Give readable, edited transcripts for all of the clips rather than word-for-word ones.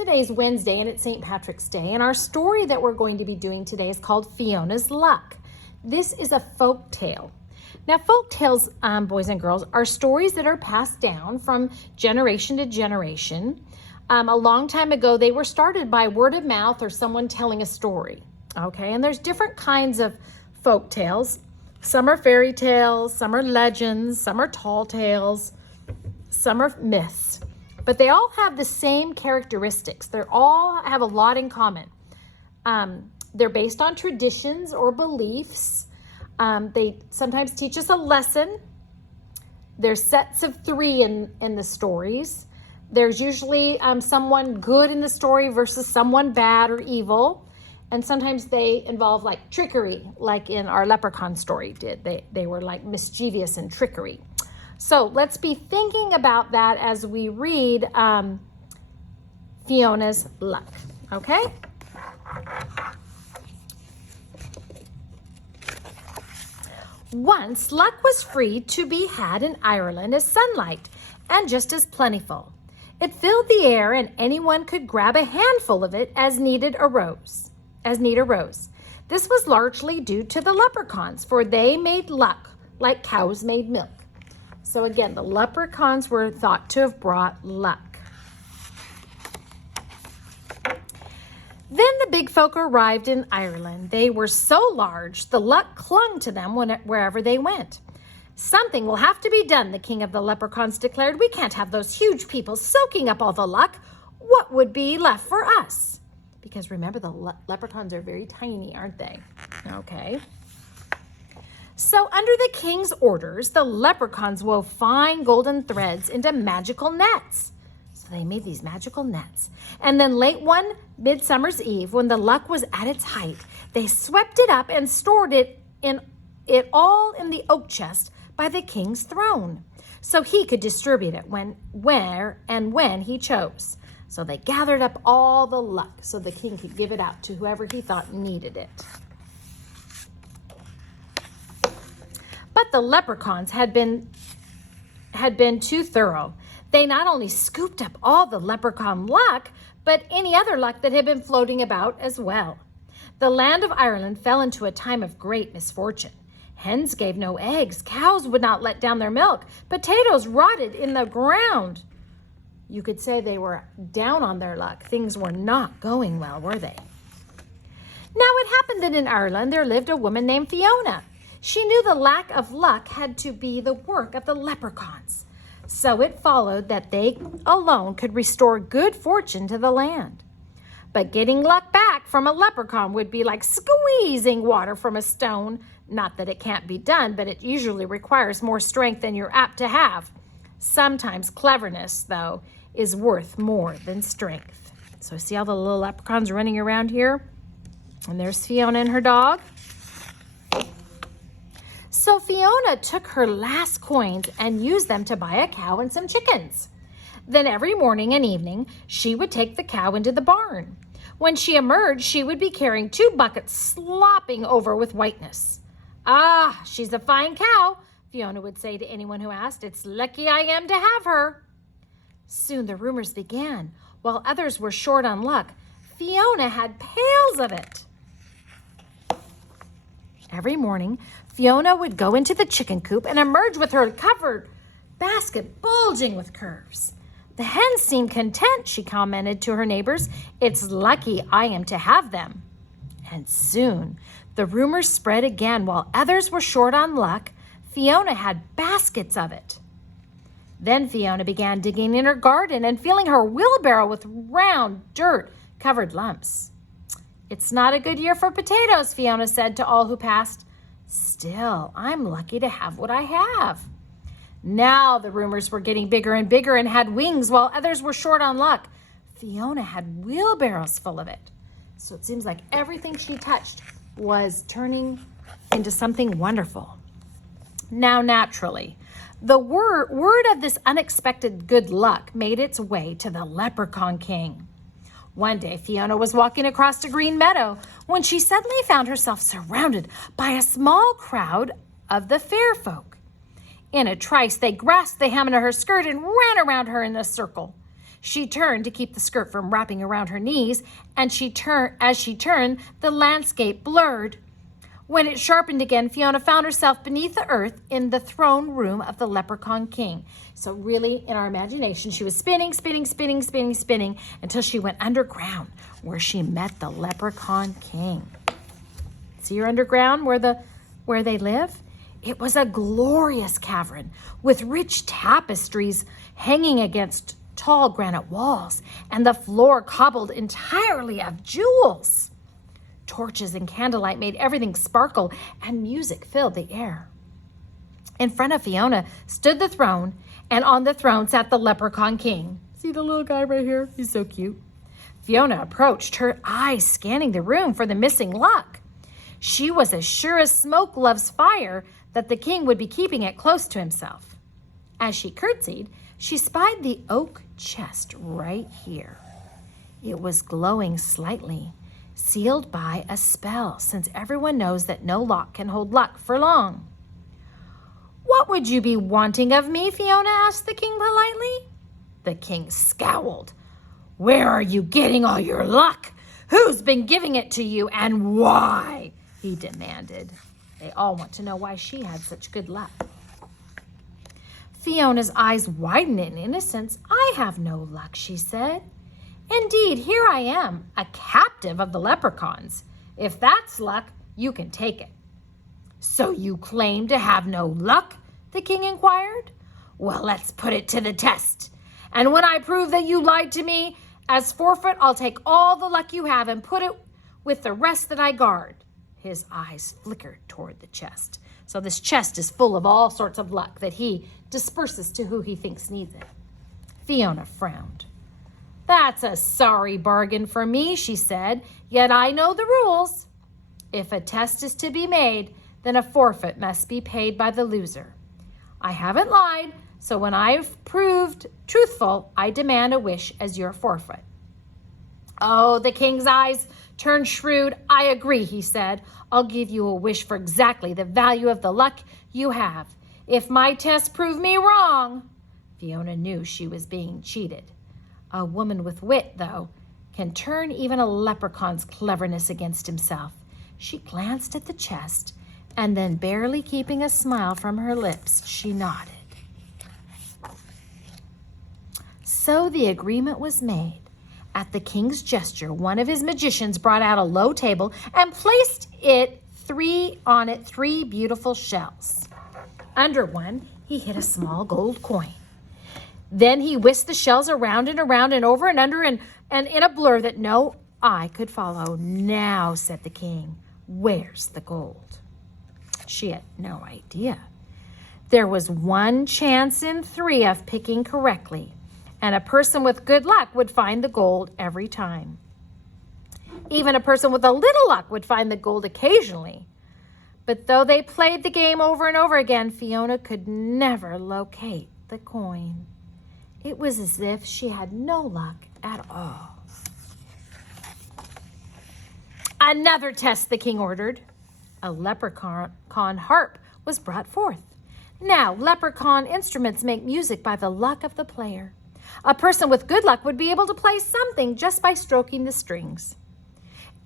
Today's Wednesday and it's St. Patrick's Day, and our story that we're going to be doing today is called Fiona's Luck. This is a folk tale. Now, folk tales, boys and girls, are stories that are passed down from generation to generation. A long time ago, they were started by word of mouth or someone telling a story. Okay, and there's different kinds of folk tales. Some are fairy tales, some are legends, some are tall tales, some are myths. But they all have the same characteristics. They all have a lot in common. They're based on traditions or beliefs. They sometimes teach us a lesson. There's sets of three in the stories. There's usually someone good in the story versus someone bad or evil. And sometimes they involve like trickery, like in our leprechaun story did. They were like mischievous and trickery. So let's be thinking about that as we read Fiona's Luck, okay? Once luck was free to be had in Ireland as sunlight and just as plentiful. It filled the air and anyone could grab a handful of it as need arose. This was largely due to the leprechauns, for they made luck like cows made milk. So again, the leprechauns were thought to have brought luck. Then the big folk arrived in Ireland. They were so large, the luck clung to them wherever they went. Something will have to be done, the king of the leprechauns declared. We can't have those huge people soaking up all the luck. What would be left for us? Because remember, the leprechauns are very tiny, aren't they? Okay. So under the king's orders, the leprechauns wove fine golden threads into magical nets. So they made these magical nets. And then late one midsummer's eve, when the luck was at its height, they swept it up and stored it all in the oak chest by the king's throne, so he could distribute it when he chose. So they gathered up all the luck so the king could give it out to whoever he thought needed it. But the leprechauns had been too thorough. They not only scooped up all the leprechaun luck, but any other luck that had been floating about as well. The land of Ireland fell into a time of great misfortune. Hens gave no eggs, cows would not let down their milk, potatoes rotted in the ground. You could say they were down on their luck. Things were not going well, were they? Now it happened that in Ireland there lived a woman named Fiona. She knew the lack of luck had to be the work of the leprechauns. So it followed that they alone could restore good fortune to the land. But getting luck back from a leprechaun would be like squeezing water from a stone. Not that it can't be done, but it usually requires more strength than you're apt to have. Sometimes cleverness, though, is worth more than strength. So see all the little leprechauns running around here? And there's Fiona and her dog. So Fiona took her last coins and used them to buy a cow and some chickens. Then every morning and evening, she would take the cow into the barn. When she emerged, she would be carrying 2 buckets slopping over with whiteness. Ah, she's a fine cow, Fiona would say to anyone who asked. It's lucky I am to have her. Soon the rumors began. While others were short on luck, Fiona had pails of it. Every morning, Fiona would go into the chicken coop and emerge with her covered basket bulging with curves. The hens seemed content, she commented to her neighbors. It's lucky I am to have them. And soon, the rumors spread again. While others were short on luck, Fiona had baskets of it. Then Fiona began digging in her garden and filling her wheelbarrow with round, dirt-covered lumps. It's not a good year for potatoes, Fiona said to all who passed. Still, I'm lucky to have what I have. Now the rumors were getting bigger and bigger and had wings while others were short on luck. Fiona had wheelbarrows full of it. So it seems like everything she touched was turning into something wonderful. Now, naturally, the word of this unexpected good luck made its way to the leprechaun king. One day, Fiona was walking across a green meadow when she suddenly found herself surrounded by a small crowd of the fair folk. In a trice, they grasped the hem of her skirt and ran around her in a circle. She turned to keep the skirt from wrapping around her knees, and as she turned, the landscape blurred. When it sharpened again, Fiona found herself beneath the earth in the throne room of the Leprechaun King. So really, in our imagination, she was spinning until she went underground, where she met the Leprechaun King. See her underground where they live? It was a glorious cavern with rich tapestries hanging against tall granite walls, and the floor cobbled entirely of jewels. Torches and candlelight made everything sparkle, and music filled the air. In front of Fiona stood the throne, and on the throne sat the Leprechaun King. See the little guy right here? He's so cute. Fiona approached, her eyes scanning the room for the missing luck. She was as sure as smoke loves fire that the king would be keeping it close to himself. As she curtsied, she spied the oak chest right here. It was glowing slightly, sealed by a spell, since everyone knows that no lock can hold luck for long. "What would you be wanting of me?" Fiona asked the king politely. The king scowled. "Where are you getting all your luck? Who's been giving it to you, and why?" he demanded. They all want to know why she had such good luck. Fiona's eyes widened in innocence. "I have no luck," she said. "Indeed, here I am, a captive of the leprechauns. If that's luck, you can take it." "So you claim to have no luck?" the king inquired. "Well, let's put it to the test. And when I prove that you lied to me, as forfeit, I'll take all the luck you have and put it with the rest that I guard." His eyes flickered toward the chest. So this chest is full of all sorts of luck that he disperses to who he thinks needs it. Fiona frowned. "That's a sorry bargain for me," she said, "yet I know the rules. If a test is to be made, then a forfeit must be paid by the loser. I haven't lied, so when I've proved truthful, I demand a wish as your forfeit." Oh, the king's eyes turned shrewd. "I agree," he said. "I'll give you a wish for exactly the value of the luck you have. If my test prove me wrong." Fiona knew she was being cheated. A woman with wit, though, can turn even a leprechaun's cleverness against himself. She glanced at the chest, and then, barely keeping a smile from her lips, she nodded. So the agreement was made. At the king's gesture, one of his magicians brought out a low table and placed on it three beautiful shells. Under one, he hid a small gold coin. Then he whisked the shells around and over and under and in a blur that no eye could follow. "Now," said the king, "where's the gold?" She had no idea. There was one chance in 3 of picking correctly, and a person with good luck would find the gold every time. Even a person with a little luck would find the gold occasionally. But though they played the game over and over again, Fiona could never locate the coin. It was as if she had no luck at all. "Another test," the king ordered. A leprechaun harp was brought forth. Now, leprechaun instruments make music by the luck of the player. A person with good luck would be able to play something just by stroking the strings.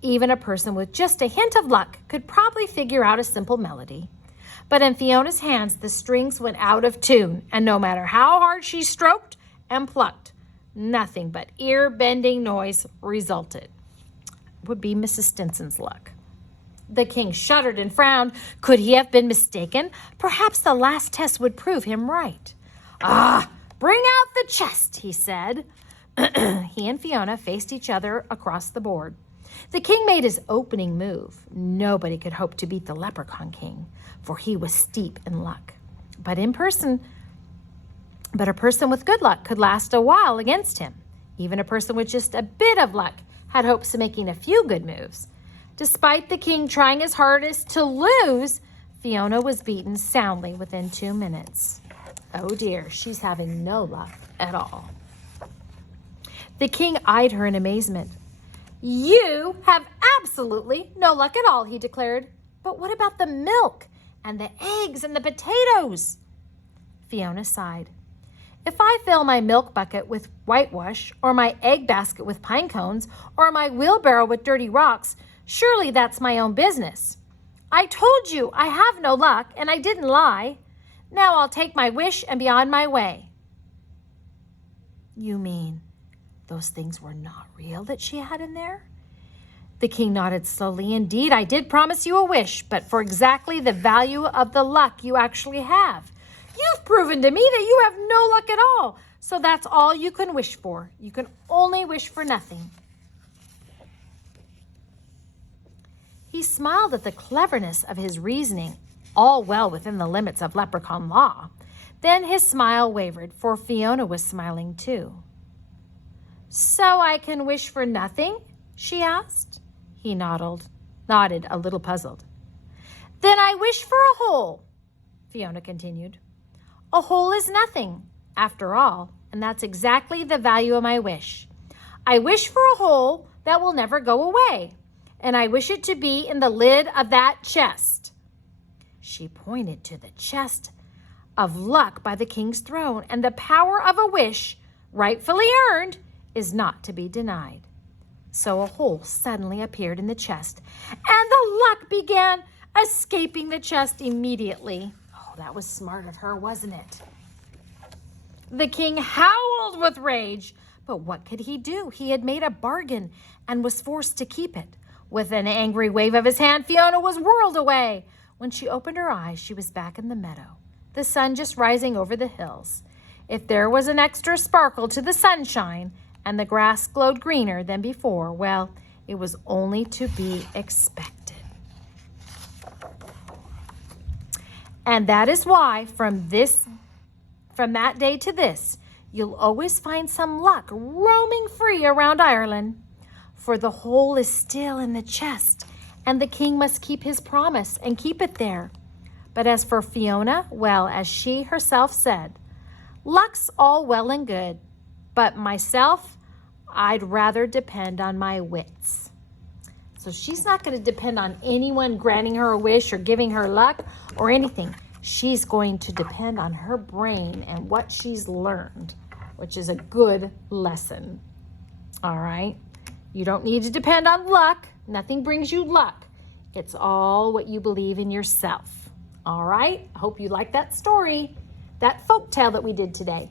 Even a person with just a hint of luck could probably figure out a simple melody. But in Fiona's hands, the strings went out of tune, and no matter how hard she stroked and plucked, nothing but ear-bending noise resulted. It would be Mrs. Stinson's luck. The king shuddered and frowned. Could he have been mistaken? Perhaps the last test would prove him right. "Ah, bring out the chest," he said. He and Fiona faced each other across the board. The king made his opening move. Nobody could hope to beat the Leprechaun King, for he was steep in luck. But a person with good luck could last a while against him. Even a person with just a bit of luck had hopes of making a few good moves. Despite the king trying his hardest to lose, Fiona was beaten soundly within 2 minutes. Oh dear, she's having no luck at all. The king eyed her in amazement. "You have absolutely no luck at all," he declared. "But what about the milk and the eggs and the potatoes?" Fiona sighed. If I fill my milk bucket with whitewash, or my egg basket with pine cones, or my wheelbarrow with dirty rocks, surely that's my own business. I told you I have no luck, and I didn't lie. Now I'll take my wish and be on my way." "You mean those things were not real that she had in there?" The king nodded slowly. "Indeed, I did promise you a wish, but for exactly the value of the luck you actually have. You've proven to me that you have no luck at all, so that's all you can wish for. You can only wish for nothing." He smiled at the cleverness of his reasoning, all well within the limits of leprechaun law. Then his smile wavered, for Fiona was smiling too. "So I can wish for nothing?" she asked. He nodded a little puzzled. "Then I wish for a hole," Fiona continued. "A hole is nothing, after all, and that's exactly the value of my wish. I wish for a hole that will never go away, and I wish it to be in the lid of that chest." She pointed to the chest of luck by the king's throne, and the power of a wish, rightfully earned, is not to be denied. So a hole suddenly appeared in the chest, and the luck began escaping the chest immediately. Oh, that was smart of her, wasn't it? The king howled with rage, but what could he do? He had made a bargain and was forced to keep it. With an angry wave of his hand, Fiona was whirled away. When she opened her eyes, she was back in the meadow, the sun just rising over the hills. If there was an extra sparkle to the sunshine, and the grass glowed greener than before, well, it was only to be expected. And that is why from that day to this, you'll always find some luck roaming free around Ireland. For the hole is still in the chest, and the king must keep his promise and keep it there. But as for Fiona, well, as she herself said, "Luck's all well and good, but myself, I'd rather depend on my wits." So she's not going to depend on anyone granting her a wish or giving her luck or anything. She's going to depend on her brain and what she's learned, which is a good lesson. All right? You don't need to depend on luck. Nothing brings you luck. It's all what you believe in yourself. All right? I hope you like that story, that folk tale that we did today.